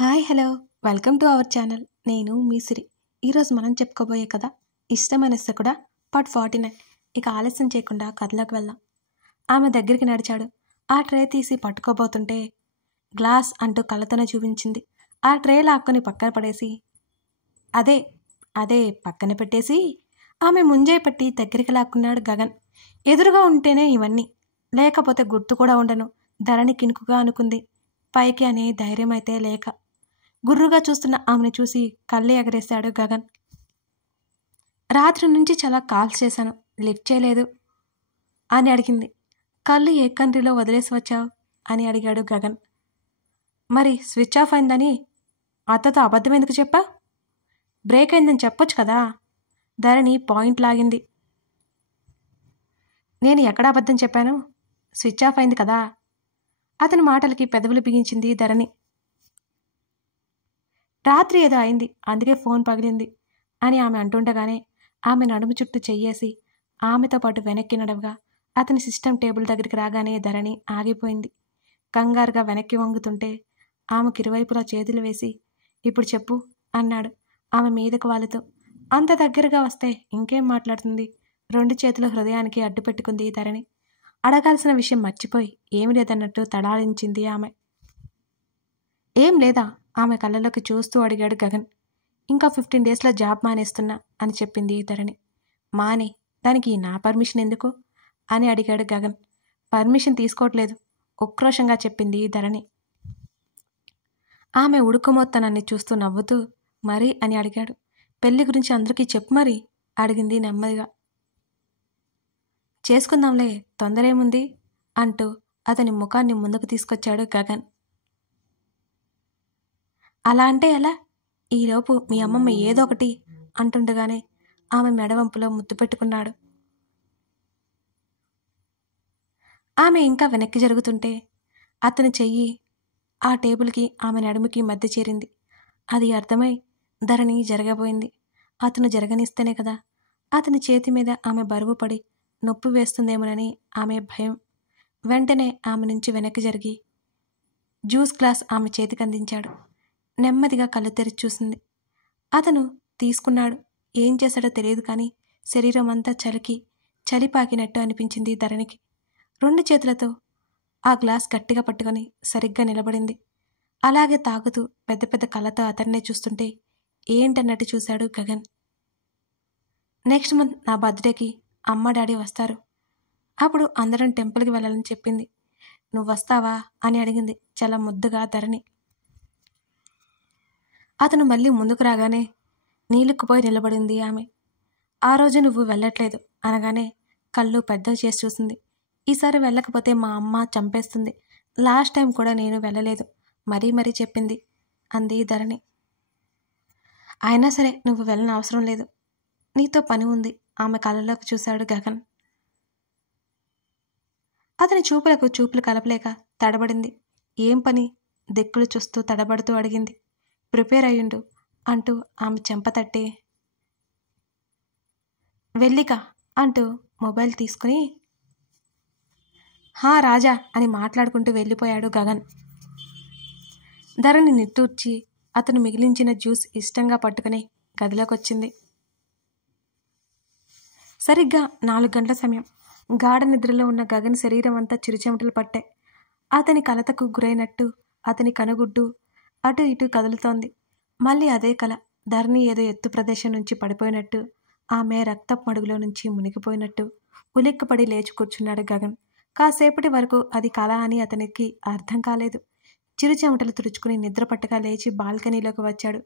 Hi hello welcome to our channel. నేను మీ సిరి. ఈరోజు మనం చెప్పుకోబోయే కథ ఇష్టమైన కూడా పార్ట్ 49. ఇక ఆలస్యం చేయకుండా కథలోకి వెళ్దాం. ఆమె దగ్గరికి నడిచాడు. ఆ ట్రే తీసి పట్టుకోబోతుంటే గ్లాస్ అంటూ కళ్ళతోనే చూపించింది. ఆ ట్రే లాక్కొని పక్కన పడేసి అదే అదే పక్కన పెట్టేసి ఆమె ముంజే పట్టి దగ్గరికి లాక్కున్నాడు గగన్. ఎదురుగా ఉంటేనే ఇవన్నీ, లేకపోతే గుర్తు కూడా ఉండను. ధరణి కినుకుగా అనుకుంది. పైకి అనే ధైర్యం అయితే లేక గుర్రుగా చూస్తున్న ఆమెను చూసి కళ్ళే ఎగరేశాడు గగన్. రాత్రి నుంచి చాలా కాల్స్ చేశాను, లిఫ్ట్ చేయలేదు అని అడిగింది. కళ్ళు ఏ కంట్రీలో వదిలేసి వచ్చావు అని అడిగాడు గగన్. మరి స్విచ్ ఆఫ్ అయిందని అత్తతో అబద్ధం ఎందుకు చెప్పా? బ్రేక్ అయిందని చెప్పొచ్చు కదా. ధరణి పాయింట్ లాగింది. నేను ఎక్కడ అబద్ధం చెప్పాను? స్విచ్ ఆఫ్ అయింది కదా. అతని మాటలకి పెదవులు బిగించింది ధరణి. రాత్రి ఏదో అయింది, అందుకే ఫోన్ పగిలింది అని ఆమె అంటుండగానే ఆమె నడుము చుట్టూ చెయ్యేసి ఆమెతో పాటు వెనక్కి నడవగా అతని సిస్టమ్ టేబుల్ దగ్గరికి రాగానే ధరణి ఆగిపోయింది. కంగారుగా వెనక్కి వంగుతుంటే ఆమెకు ఇరువైపులా చేతులు వేసి ఇప్పుడు చెప్పు అన్నాడు ఆమె మీదకు వాళ్ళతో. అంత దగ్గరగా వస్తే ఇంకేం మాట్లాడుతుంది? రెండు చేతుల హృదయానికి అడ్డు పెట్టుకుంది ధరణి. అడగాల్సిన విషయం మర్చిపోయి ఏమి లేదన్నట్టు తడాలించింది ఆమె. ఏం లేదా? ఆమె కళ్ళలోకి చూస్తూ అడిగాడు గగన్. ఇంకా 15 డేస్లో జాబ్ మానేస్తున్నా అని చెప్పింది ధరణి. మానే, దానికి నా పర్మిషన్ ఎందుకు అని అడిగాడు గగన్. పర్మిషన్ తీసుకోవట్లేదు ఉక్రోషంగా చెప్పింది ధరణి. ఆమె ఉడుకుమొత్తనాన్ని చూస్తూ నవ్వుతూ మరి అని అడిగాడు. పెళ్లి గురించి అందరికీ చెప్పు మరి అడిగింది నెమ్మదిగా. చేసుకుందాంలే, తొందరేముంది అంటూ అతని ముఖాన్ని ముందుకు తీసుకొచ్చాడు గగన్. అలా అంటే ఎలా? ఈలోపు మీ అమ్మమ్మ ఏదో ఒకటి అంటుండగానే ఆమె మెడవంపులో ముద్దు పెట్టుకున్నాడు. ఆమె ఇంకా వెనక్కి జరుగుతుంటే అతని చెయ్యి ఆ టేబుల్కి ఆమె నడుముకి మధ్య చేరింది. అది అర్థమై ధరణి జరగబోయింది. అతను జరగనిస్తేనే కదా. అతని చేతి మీద ఆమె బరువు పడి నొప్పి వేస్తుందేమోనని ఆమె భయం. వెంటనే ఆమె నుంచి వెనక్కి జరిగి జ్యూస్ గ్లాస్ ఆమె చేతికి అందించాడు. నెమ్మదిగా కళ్ళు తెరిచి చూసింది. అతను తీసుకున్నాడు. ఏం చేశాడో తెలియదు కానీ శరీరం అంతా చలి పాకినట్టు అనిపించింది ధరణికి. రెండు చేతులతో ఆ గ్లాస్ గట్టిగా పట్టుకొని సరిగ్గా నిలబడింది. అలాగే తాగుతూ పెద్ద పెద్ద కళ్ళతో అతన్నే చూస్తుంటే ఏంటన్నట్టు చూశాడు గగన్. నెక్స్ట్ మంత్ నా బర్త్డేకి అమ్మ డాడీ వస్తారు. అప్పుడు అందరం టెంపుల్కి వెళ్ళాలని చెప్పింది. నువ్వు వస్తావా అని అడిగింది చాలా ముద్దుగా ధరణి. అతను మళ్ళీ ముందుకు రాగానే నీళ్ళుక్కుపోయి నిలబడింది ఆమె. ఆ రోజు నువ్వు వెళ్ళట్లేదు అనగానే కళ్ళు పెద్దవి చేసి చూసింది. ఈసారి వెళ్ళకపోతే మా అమ్మ చంపేస్తుంది. లాస్ట్ టైం కూడా నేను వెళ్ళలేదు, మరీ చెప్పింది అంది ధరణి. అయినా సరే నువ్వు వెళ్ళని అవసరం లేదు, నీతో పని ఉంది ఆమె కళ్ళలోకి చూశాడు గగన్. అతని చూపులు కలపలేక తడబడింది. ఏం పని? దిక్కులు చూస్తూ తడబడుతూ అడిగింది. ప్రిపేర్ అయ్యుండు అంటూ ఆమె చెంపతట్టి వెళ్ళిక అంటూ మొబైల్ తీసుకుని హా రాజా అని మాట్లాడుకుంటూ వెళ్ళిపోయాడు గగన్. ధరణి నిట్టూర్చి అతను మిగిలించిన జ్యూస్ ఇష్టంగా పట్టుకుని గదిలోకొచ్చింది. సరిగ్గా 4 గంటల సమయం. గాఢ నిద్రలో ఉన్న గగన్ శరీరం అంతా చిరుచెమటలు పట్టాయి. అతని కలతకు గురైనట్టు అతని కనుగుడ్డు అటు ఇటు కదులుతోంది. మళ్ళీ అదే కల. ధరణి ఏదో ఎత్తు ప్రదేశం నుంచి పడిపోయినట్టు, ఆమె రక్తపు మడుగులో నుంచి మునిగిపోయినట్టు ఉలిక్కిపడి లేచి కూర్చున్నాడు గగన్. కాసేపటి వరకు అది కళ అని అతనికి అర్థం కాలేదు. చిరుచెమటలు తుడుచుకుని నిద్ర పట్టగా లేచి బాల్కనీలోకి వచ్చాడు.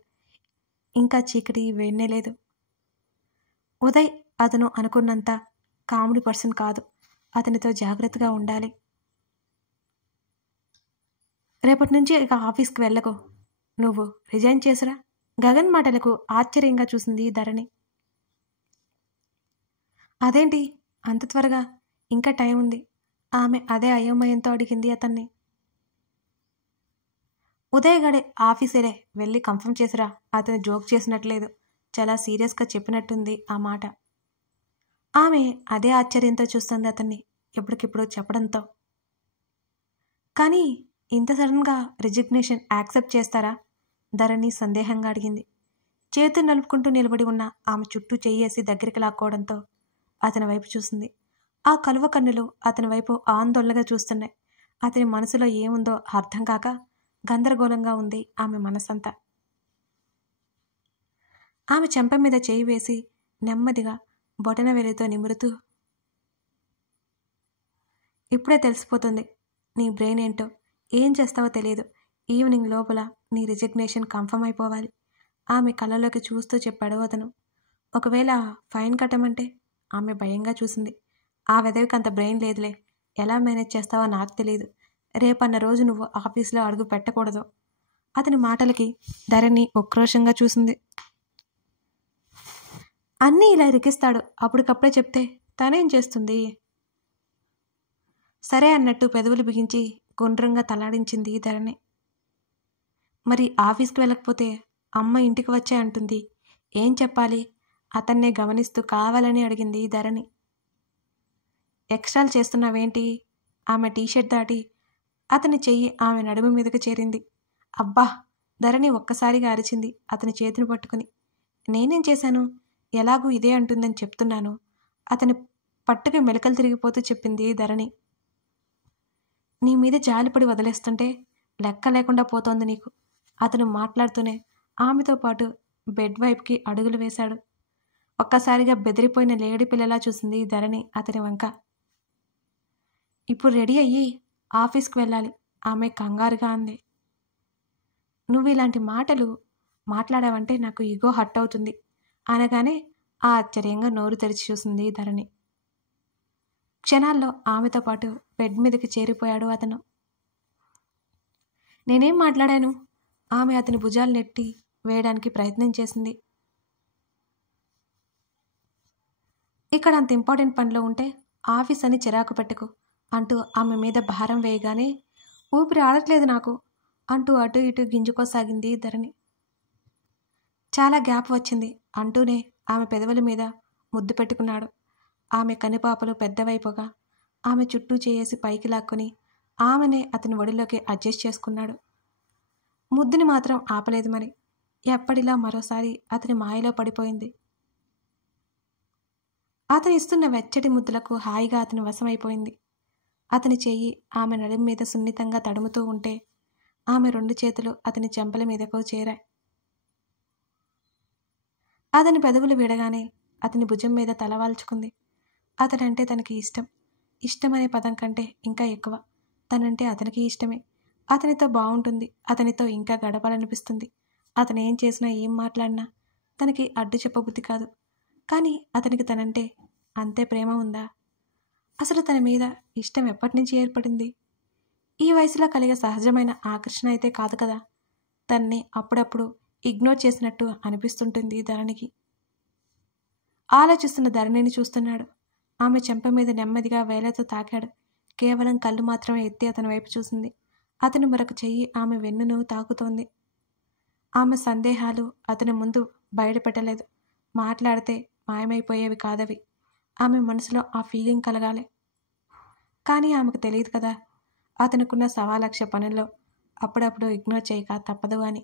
ఇంకా చీకటి వేయలేదు. ఉదయ్ అతను అనుకున్నంత కామెడీ పర్సన్ కాదు. అతనితో జాగ్రత్తగా ఉండాలి. రేపటి నుంచి ఇక ఆఫీస్కి వెళ్ళకు, నువ్వు రిజైన్ చేసిరా. గగన్ మాటలకు ఆశ్చర్యంగా చూసింది ధరణి. అదేంటి అంత త్వరగా? ఇంకా టైం ఉంది. ఆమె అదే అయోమయంతో అడిగింది అతన్ని. ఉదయ్ గడే ఆఫీసేలే, వెళ్ళి కన్ఫర్మ్ చేసిరా. అతను జోక్ చేసినట్లేదు, చాలా సీరియస్గా చెప్పినట్టుంది ఆ మాట. ఆమె అదే ఆశ్చర్యంతో చూస్తుంది అతన్ని ఎప్పటికిప్పుడు చెప్పడంతో. కానీ ఇంత సడన్గా రిజిగ్నేషన్ యాక్సెప్ట్ చేస్తారా ధరణి సందేహంగా అడిగింది. చేతులు నలుపుకుంటూ నిలబడి ఉన్న ఆమె చుట్టూ చెయ్యేసి దగ్గరికి లాక్కోవడంతో అతని వైపు చూసింది. ఆ కలువ కన్నులు అతని వైపు ఆందోళనగా చూస్తున్నాయి. అతని మనసులో ఏముందో అర్థం కాక గందరగోళంగా ఉంది ఆమె మనసంతా. ఆమె చెంప మీద చేయి వేసి నెమ్మదిగా బొటనవేలితో నిమురుతూ, ఇప్పుడే తెలిసిపోతుంది నీ బ్రెయిన్ ఏంటో, ఏం చేస్తావో తెలియదు. ఈవినింగ్ లోపల నీ రిజిగ్నేషన్ కన్ఫర్మ్ అయిపోవాలి. ఆమె కళ్ళలోకి చూస్తూ చెప్పాడు అతను. ఒకవేళ ఫైన్ కట్టమంటే? ఆమె భయంగా చూసింది. ఆ వెధవికి అంత బ్రెయిన్ లేదులే. ఎలా మేనేజ్ చేస్తావో నాకు తెలియదు. రేపన్న రోజు నువ్వు ఆఫీస్లో అడుగు పెట్టకూడదు. అతని మాటలకి ధరణి ఉక్రోషంగా చూసింది. అన్నీ ఇలా ఇరికిస్తాడు, అప్పటికప్పుడే చెప్తే తనేం చేస్తుంది? సరే అన్నట్టు పెదవులు బిగించి గుండ్రంగా తలాడించింది ధరణి. మరి ఆఫీస్కి వెళ్ళకపోతే అమ్మ ఇంటికి వచ్చే అంటుంది, ఏం చెప్పాలి? అతన్నే గమనిస్తూ కావాలని అడిగింది ధరణి. ఎక్స్ట్రాలు చేస్తున్నావేంటి? ఆమె టీషర్ట్ దాటి అతని చెయ్యి ఆమె నడుము మీదకు చేరింది. అబ్బా! ధరణి ఒక్కసారిగా అరిచింది అతని చేతిని పట్టుకుని. నేనేం చేశాను? ఎలాగూ ఇదే అంటుందని చెప్తున్నాను. అతని పట్టుకి మెలకలు తిరిగిపోతూ చెప్పింది ధరణి. నీ మీద జాలిపడి వదిలేస్తుంటే లెక్క లేకుండా పోతోంది నీకు. అతను మాట్లాడుతూనే ఆమెతో పాటు బెడ్ వైపుకి అడుగులు వేశాడు. ఒక్కసారిగా బెదిరిపోయిన లేడి పిల్లలా చూసింది ధరణి అతని వంక. ఇప్పుడు రెడీ అయ్యి ఆఫీస్కి వెళ్ళాలి, ఆమె కంగారుగా అంది. నువ్వు ఇలాంటి మాటలు మాట్లాడావంటే నాకు ఈగో హర్ట్ అవుతుంది అనగానే ఆశ్చర్యంగా నోరు తెరిచి చూసింది ధరణి. క్షణాల్లో ఆమెతో పాటు బెడ్ మీదకి చేరిపోయాడు అతను. నేనేం మాట్లాడాను? ఆమె అతని భుజాలు నెట్టి వేయడానికి ప్రయత్నం చేసింది. ఇక్కడ అంత ఇంపార్టెంట్ పనిలో ఉంటే ఆఫీస్ అని చిరాకు పెట్టకు అంటూ ఆమె మీద భారం వేయగానే ఊపిరి ఆడట్లేదు నాకు అంటూ అటు ఇటు గింజుకోసాగింది ధరణి. చాలా గ్యాప్ వచ్చింది అంటూనే ఆమె పెదవుల మీద ముద్దు పెట్టుకున్నాడు. ఆమె కనుపాపలు పెద్దవైపోగా ఆమె చుట్టూ చేసి పైకి లాక్కొని ఆమెనే అతని ఒడిలోకి అడ్జస్ట్ చేసుకున్నాడు. ముద్దుని మాత్రం ఆపలేదు మరి. ఎప్పటిలా మరోసారి అతని మాయలో పడిపోయింది. అతను ఇస్తున్న వెచ్చటి ముద్దులకు హాయిగా అతని వశమైపోయింది. అతని చెయ్యి ఆమె నడుము మీద సున్నితంగా తడుముతూ ఉంటే ఆమె 2 చేతులు అతని చెంపల మీదకు చేరాయి. అతని పెదవులు విడగానే అతని భుజం మీద తలవాల్చుకుంది. అతనంటే తనకి ఇష్టం. ఇష్టమనే పదం కంటే ఇంకా ఎక్కువ. తనంటే అతనికి ఇష్టమే. అతనితో బాగుంటుంది. అతనితో ఇంకా గడపాలనిపిస్తుంది. అతను ఏం చేసినా ఏం మాట్లాడినా తనకి అడ్డు చెప్పబుద్ధి కాదు. కానీ అతనికి తనంటే అంతే ప్రేమ ఉందా? అసలు తన మీద ఇష్టం ఎప్పటి నుంచి ఏర్పడింది? ఈ వయసులో కలిగే సహజమైన ఆకర్షణ అయితే కాదు కదా. తన్ని అప్పుడప్పుడు ఇగ్నోర్ చేసినట్టు అనిపిస్తుంటుంది ధరణికి. ఆలోచిస్తున్న ధరణిని చూస్తున్నాడు. ఆమె చెంప మీద నెమ్మదిగా వేలతో తాకాడు. కేవలం కళ్ళు మాత్రమే ఎత్తి అతని వైపు చూసింది. అతని మరొక చెయ్యి ఆమె వెన్నును తాకుతోంది. ఆమె సందేహాలు అతని ముందు బయటపెట్టలేదు. మాట్లాడితే మాయమైపోయేవి కాదవి. ఆమె మనసులో ఆ ఫీలింగ్ కలగాలి. కానీ ఆమెకు తెలియదు కదా, అతనుకున్న 1,00,000 పనుల్లో అప్పుడప్పుడు ఇగ్నోర్ చేయక తప్పదు అని.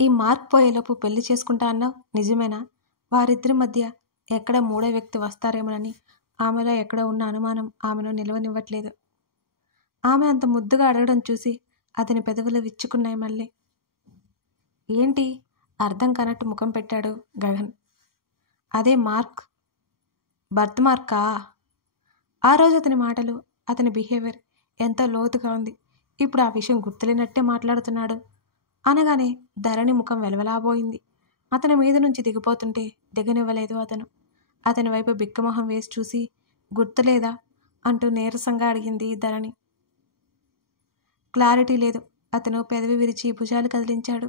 ఈ మార్క్ పోయేలోపు పెళ్లి చేసుకుంటా అన్నావు, నిజమేనా? వారిద్దరి మధ్య ఎక్కడ మూడో వ్యక్తి వస్తారేమోనని ఆమెలో ఎక్కడ ఉన్న అనుమానం ఆమెను నిలవనివ్వట్లేదు. ఆమె అంత ముద్దుగా అడగడం చూసి అతని పెదవులు విచ్చుకున్నాయి మళ్ళీ. ఏంటి? అర్థం కానట్టు ముఖం పెట్టాడు గగన్. అదే మార్క్. Birth markka? ఆ రోజు అతని మాటలు, అతని బిహేవియర్ ఎంతో లోతుగా ఉంది. ఇప్పుడు ఆ విషయం గుర్తులేనట్టే మాట్లాడుతున్నాడు అనగానే ధరణి ముఖం వెలవలాబోయింది. అతని మీద నుంచి దిగిపోతుంటే దిగనివ్వలేదు అతను. అతని వైపు బిక్కమొహం వేసి చూసి, గుర్తులేదా అంటూ నీరసంగా అడిగింది ధరణి. క్లారిటీ లేదు. అతను పెదవి విరిచి భుజాలు కదిలించాడు.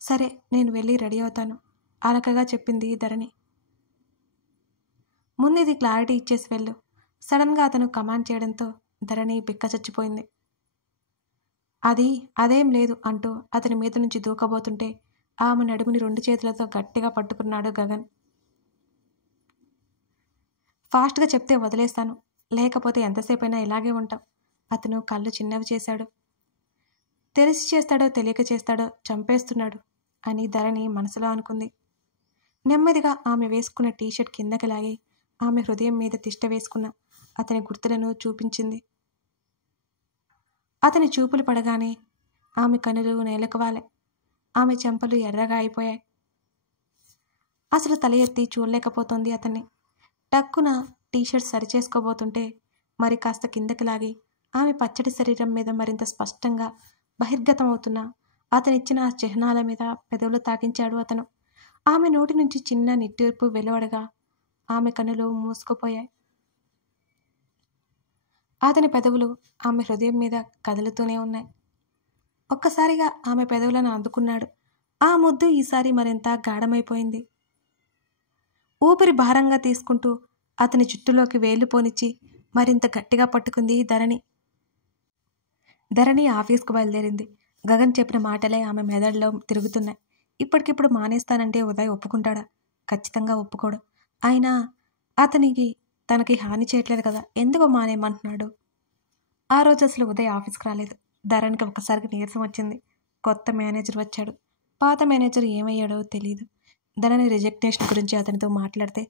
సరే, నేను వెళ్ళి రెడీ అవుతాను అలకగా చెప్పింది ధరణి. ముందు ఇది క్లారిటీ ఇచ్చేసి వెళ్ళు. సడన్గా అతను కమాండ్ చేయడంతో ధరణి బిక్క చచ్చిపోయింది. అదేం లేదు అంటూ అతని మీద నుంచి దూకబోతుంటే ఆమె నడుముని 2 చేతులతో గట్టిగా పట్టుకున్నాడు గగన్. ఫాస్ట్గా చెప్తే వదిలేస్తాను, లేకపోతే ఎంతసేపైనా ఇలాగే ఉంటాం. అతను కళ్ళు చిన్నవి చేశాడు. తెలిసి చేస్తాడో తెలియక చేస్తాడో చంపేస్తున్నాడు అని ధరణి మనసులో అనుకుంది. నెమ్మదిగా ఆమె వేసుకున్న టీషర్ట్ కిందకి లాగి ఆమె హృదయం మీద తిష్ట వేసుకున్న అతని గుర్తులను చూపించింది. అతని చూపులు పడగానే ఆమె కనులు నేలకు వాలే. ఆమె చెంపలు ఎర్రగా అయిపోయాయి. అసలు తల ఎత్తి చూడలేకపోతోంది అతన్ని. టక్కున టీషర్ట్ సరిచేసుకోబోతుంటే మరి కాస్త కిందకి లాగి ఆమె పచ్చడి శరీరం మీద మరింత స్పష్టంగా బహిర్గతమవుతున్న అతనిచ్చిన ఆ చిహ్నాల మీద పెదవులు తాకించాడు అతను. ఆమె నోటి నుంచి చిన్న నిట్టూర్పు వెలువడగా ఆమె కనులు మూసుకుపోయాయి. అతని పెదవులు ఆమె హృదయం మీద కదులుతూనే ఉన్నాయి. ఒక్కసారిగా ఆమె పెదవులను అందుకున్నాడు. ఆ ముద్దు ఈసారి మరింత గాఢమైపోయింది. ఊపిరి భారంగా తీసుకుంటూ అతని జుట్టులోకి వేళ్లు పోనిచ్చి మరింత గట్టిగా పట్టుకుంది ధరణి. ధరణి ఆఫీస్కు బయలుదేరింది. గగన్ చెప్పిన మాటలే ఆమె మెదడులో తిరుగుతున్నాయి. ఇప్పటికిప్పుడు మానేస్తానంటే ఉదయ్ ఒప్పుకుంటాడా? ఖచ్చితంగా ఒప్పుకోడు. అయినా అతనికి తనకి హాని చేయట్లేదు కదా, ఎందుకు మానేయమంటున్నాడు? ఆ రోజు అసలు ఉదయ్ ఆఫీస్కి రాలేదు. ధరణికి ఒక్కసారికి నీరసం వచ్చింది. కొత్త మేనేజర్ వచ్చాడు. పాత మేనేజర్ ఏమయ్యాడో తెలియదు. ధరణి రిజెక్టేషన్ గురించి అతనితో మాట్లాడితే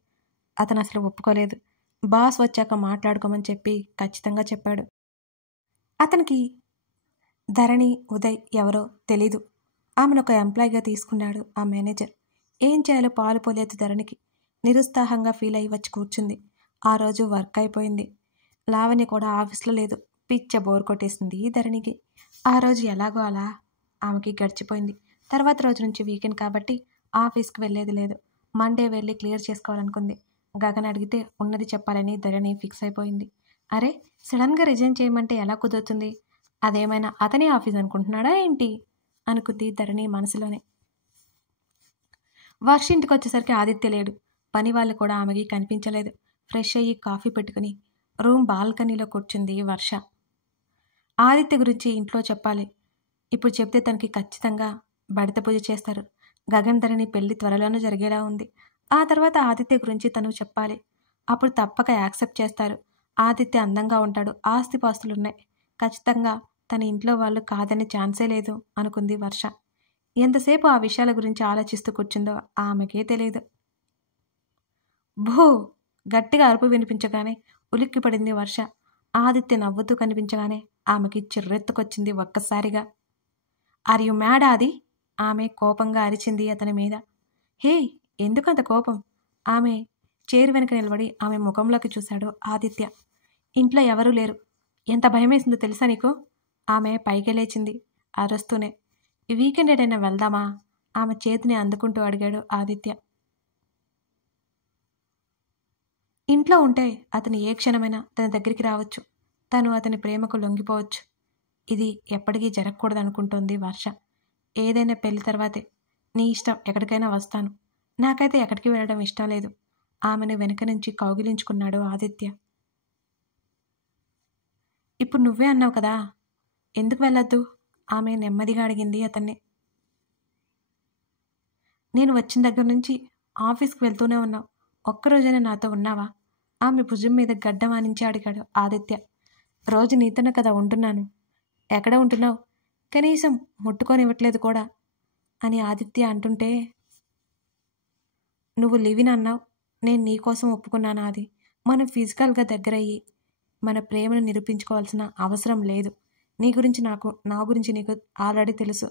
అతను అసలు ఒప్పుకోలేదు. బాస్ వచ్చాక మాట్లాడుకోమని చెప్పి ఖచ్చితంగా చెప్పాడు. అతనికి ధరణి ఉదయ్ ఎవరో తెలీదు. ఆమెను ఒక ఎంప్లాయీగా తీసుకున్నాడు ఆ మేనేజర్. ఏం చేయాలో పాలు పోలేదు ధరణికి. నిరుత్సాహంగా ఫీల్ అయ్యి వచ్చి కూర్చుంది. ఆ రోజు వర్క్ అయిపోయింది. లావణ్య కూడా ఆఫీస్లో లేదు. పిచ్చ బోర్ కొట్టేసింది ధరణికి. ఆ రోజు ఎలాగో అలా ఆమెకి గడిచిపోయింది. తర్వాత రోజు నుంచి వీకెండ్ కాబట్టి ఆఫీస్కి వెళ్ళేది లేదు. మండే వెళ్ళి క్లియర్ చేసుకోవాలనుకుంది. గగన్ అడిగితే ఉన్నది చెప్పాలని ధరణి ఫిక్స్ అయిపోయింది. అరే, సడన్గా రిజైన్ చేయమంటే ఎలా కుదురుతుంది? అదేమైనా అతని ఆఫీస్ అనుకుంటున్నాడా ఏంటి అనుకుంది ధరణి మనసులోనే. వర్ష ఇంటికి వచ్చేసరికి ఆదిత్య లేడు. పని వాళ్ళు కూడా ఆమెకి కనిపించలేదు. ఫ్రెష్ అయ్యి కాఫీ పెట్టుకుని రూమ్ బాల్కనీలో కూర్చుంది వర్ష. ఆదిత్య గురించి ఇంట్లో చెప్పాలి. ఇప్పుడు చెప్తే తనకి ఖచ్చితంగా బడిత పూజ చేస్తారు. గగన్ ధరణి పెళ్లి త్వరలోనూ జరిగేలా ఉంది. ఆ తర్వాత ఆదిత్య గురించి తను చెప్పాలి. అప్పుడు తప్పక యాక్సెప్ట్ చేస్తారు. ఆదిత్య అందంగా ఉంటాడు, ఆస్తిపాస్తులున్నాయి. ఖచ్చితంగా తన ఇంట్లో వాళ్ళు కాదనే ఛాన్సే లేదు అనుకుంది వర్ష. ఎంతసేపు ఆ విషయాల గురించి ఆలోచిస్తూ కూర్చుందో ఆమెకే తెలియదు. భూ గట్టిగా అరుపు వినిపించగానే ఉలిక్కిపడింది వర్ష. ఆదిత్య నవ్వుతూ కనిపించగానే ఆమెకి చిర్రెత్తుకొచ్చింది ఒక్కసారిగా. ఆర్ యు మ్యాడ్ ఆది? ఆమె కోపంగా అరిచింది అతని మీద. హే, ఎందుకంత కోపం? ఆమె చైర్ వెనక నిలబడి ఆమె ముఖంలోకి చూశాడు ఆదిత్య. ఇంట్లో ఎవరూ లేరు. ఎంత భయమేసిందో తెలుసా నీకు? ఆమె పైకి లేచింది అరుస్తూనే. ఈ వీకెండ్ ఏదైనా వెళ్దామా? ఆమె చేతిని అందుకుంటూ అడిగాడు ఆదిత్య. ఇంట్లో ఉంటే అతను ఏ క్షణమైనా తన దగ్గరికి రావచ్చు. తను అతని ప్రేమకు లొంగిపోవచ్చు. ఇది ఎప్పటికీ జరగకూడదు అనుకుంటోంది వర్ష. ఏదైనా పెళ్లి తర్వాతే. నీ ఇష్టం, ఎక్కడికైనా వస్తాను. నాకైతే ఎక్కడికి వెళ్ళడం ఇష్టం లేదు. ఆమెను వెనక నుంచి కౌగిలించుకున్నాడు ఆదిత్య. ఇప్పుడు నువ్వే అన్నావు కదా, ఎందుకు వెళ్ళొద్దు? ఆమె నెమ్మదిగా అడిగింది అతన్ని. నేను వచ్చిన దగ్గర నుంచి ఆఫీస్కి వెళ్తూనే ఉన్నావు. ఒక్కరోజైనా నాతో ఉన్నావా? ఆమె భుజం మీద గడ్డం ఆనించి అడిగాడు ఆదిత్య. రోజు నీతోనే కదా ఉంటున్నాను. ఎక్కడ ఉంటున్నావు? కనీసం ముట్టుకొనివ్వట్లేదు కూడా అని ఆదిత్య అంటుంటే, నువ్వు లివిన్ అన్నావు. నేను నీకోసం ఒప్పుకున్నాను ఆది. మనం ఫిజికల్గా దగ్గరయ్యి మన ప్రేమను నిరూపించుకోవాల్సిన అవసరం లేదు. నా గురించి నీకు ఆల్రెడీ తెలుసు.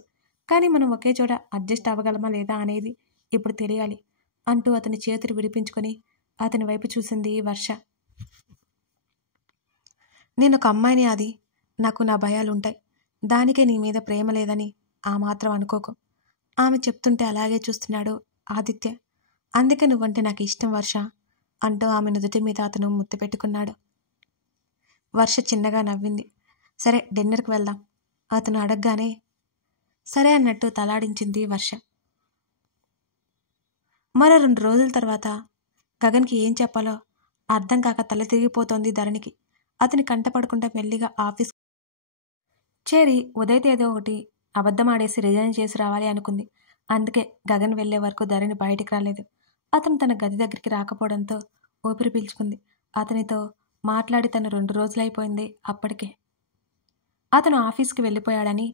కానీ మనం ఒకే చోట అడ్జస్ట్ అవ్వగలమా లేదా అనేది ఇప్పుడు తెలియాలి అంటూ అతని చేతులు విడిపించుకొని అతని వైపు చూసింది వర్ష. నేను ఒక అమ్మాయిని ఆది. నాకు నా భయాలుంటాయి. దానికే నీ మీద ప్రేమ లేదని ఆ మాత్రం అనుకోకు. ఆమె చెప్తుంటే అలాగే చూస్తున్నాడు ఆదిత్య. అందుకే నువ్వంటే నాకు ఇష్టం వర్ష అంటూ ఆమె నుదుటి మీద అతను ముద్దు పెట్టుకున్నాడు. వర్ష చిన్నగా నవ్వింది. సరే, డిన్నర్కి వెళ్దాం అతను అడగగానే సరే అన్నట్టు తలాడించింది వర్ష. మరో 2 రోజుల తర్వాత గగన్కి ఏం చెప్పాలో అర్థం కాక తల తిరిగిపోతోంది ధరణికి. అతని కంటపడకుండా మెల్లిగా ఆఫీస్ చేరి ఉదయ్తో ఏదో ఒకటి అబద్ధమాడేసి రిజైన్ చేసి రావాలి అనుకుంది. అందుకే గగన్ వెళ్లే వరకు ధరణి బయటికి రాలేదు. అతను తన గది దగ్గరికి రాకపోవడంతో ఊపిరి పీల్చుకుంది. అతనితో మాట్లాడి తను 2 రోజులైపోయింది అప్పటికే. అతను ఆఫీస్కి వెళ్ళిపోయాడని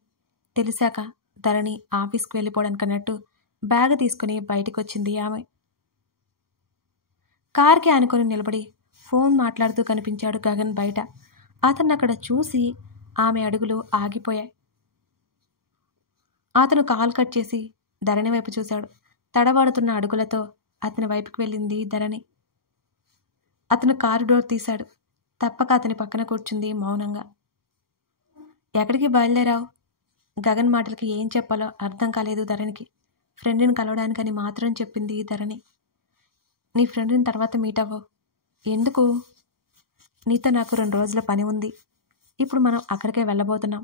తెలిసాక ధరణి ఆఫీస్కి వెళ్ళిపోవడానికన్నట్టు బ్యాగ్ తీసుకుని బయటికొచ్చింది ఆమె. కార్కి ఆనుకొని నిలబడి ఫోన్ మాట్లాడుతూ కనిపించాడు గగన్ బయట. అతన్ని అక్కడ చూసి ఆమె అడుగులు ఆగిపోయాయి. అతను కాల్ కట్ చేసి ధరణి వైపు చూశాడు. తడబడుతున్న అడుగులతో అతని వైపుకి వెళ్ళింది ధరణి. అతను కారు డోర్ తీశాడు. తప్పక అతని పక్కన కూర్చుంది మౌనంగా. ఎక్కడికి బయలుదేరావు? గగన్ మాటలకి ఏం చెప్పాలో అర్థం కాలేదు ధరణికి. ఫ్రెండ్ని కలవడానికని మాత్రం చెప్పింది ధరణి. నీ ఫ్రెండ్ని తర్వాత మీట్ అవ్వవు. ఎందుకు? నీతో నాకు 2 రోజుల పని ఉంది. ఇప్పుడు మనం అక్కడికే వెళ్ళబోతున్నాం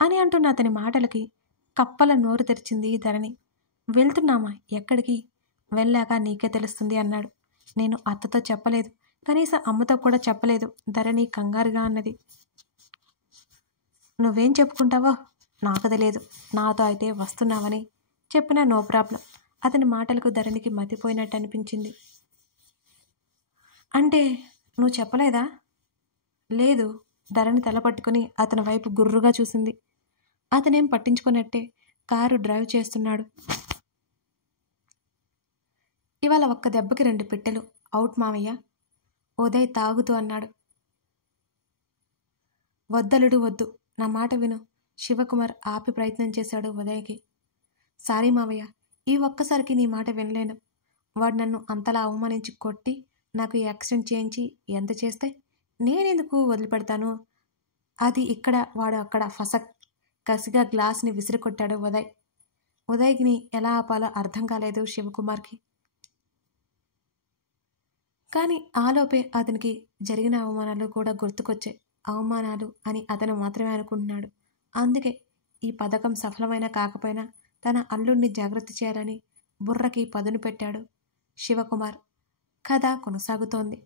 అని అంటున్న అతని మాటలకి కప్పల నోరు తెరిచింది ధరణి. వెళ్తున్నామా? ఎక్కడికి? వెళ్ళాక నీకే తెలుస్తుంది అన్నాడు. నేను అత్తతో చెప్పలేదు, కనీసం అమ్మతో కూడా చెప్పలేదు ధరణి కంగారుగా అన్నది. నువ్వేం చెప్పుకుంటావో నాకు తెలియదు. నాతో అయితే వస్తున్నావని చెప్పినా నో ప్రాబ్లం. అతని మాటలకు ధరణికి మతిపోయినట్టు అనిపించింది. అంటే నువ్వు చెప్పలేదా? లేదు. ధరణి తల పట్టుకుని అతని వైపు గుర్రుగా చూసింది. అతనేం పట్టించుకున్నట్టే కారు డ్రైవ్ చేస్తున్నాడు. ఇవాళ ఒక్క దెబ్బకి 2 పిట్టలు అవుట్ మావయ్య, ఉదయ్ తాగుతూ అన్నాడు. వద్దలుడు వద్దు, నా మాట విను. శివకుమార్ ఆపి ప్రయత్నం చేశాడు ఉదయ్కి. సారీ మావయ్య, ఈ ఒక్కసారికి నీ మాట వినలేను. వాడు నన్ను అంతలా అవమానించి కొట్టి నాకు యాక్సిడెంట్ చేయించి ఎంత చేస్తే నేనెందుకు వదిలిపెడతాను? అది ఇక్కడ, వాడు అక్కడ. ఫసక్ కసిగా గ్లాస్ని విసిరికొట్టాడు ఉదయ్. ఉదయ్ని ఎలా ఆపాలో అర్థం కాలేదు శివకుమార్కి. కానీ ఆలోపే అతనికి జరిగిన అవమానాలు కూడా గుర్తుకొచ్చాయి. అవమానాలు అని అతను మాత్రమే అనుకుంటున్నాడు. అందుకే ఈ పథకం సఫలమైనా కాకపోయినా తన అల్లుడిని జాగ్రత్త చేయాలని బుర్రకి పదును పెట్టాడు శివకుమార్. కథ కొనసాగుతోంది.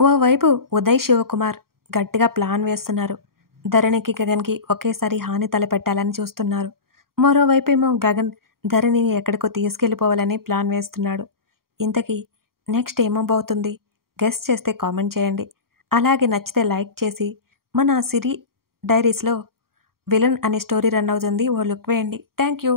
ఓవైపు ఉదయ్, శివకుమార్ గట్టిగా ప్లాన్ వేస్తున్నారు. ధరణికి, గగన్కి ఒకేసారి హాని తలపెట్టాలని చూస్తున్నారు. మరోవైపేమో గగన్ ధరణిని ఎక్కడికో తీసుకెళ్ళిపోవాలని ప్లాన్ వేస్తున్నాడు. ఇంతకీ నెక్స్ట్ ఏమబోతుంది? గెస్ చేస్తే కామెంట్ చేయండి. అలాగే నచ్చితే లైక్ చేసి మన సిరి డైరీస్లో విలన్ అనే స్టోరీ రన్ అవుతుంది, ఓ లుక్ వేయండి. Thank you.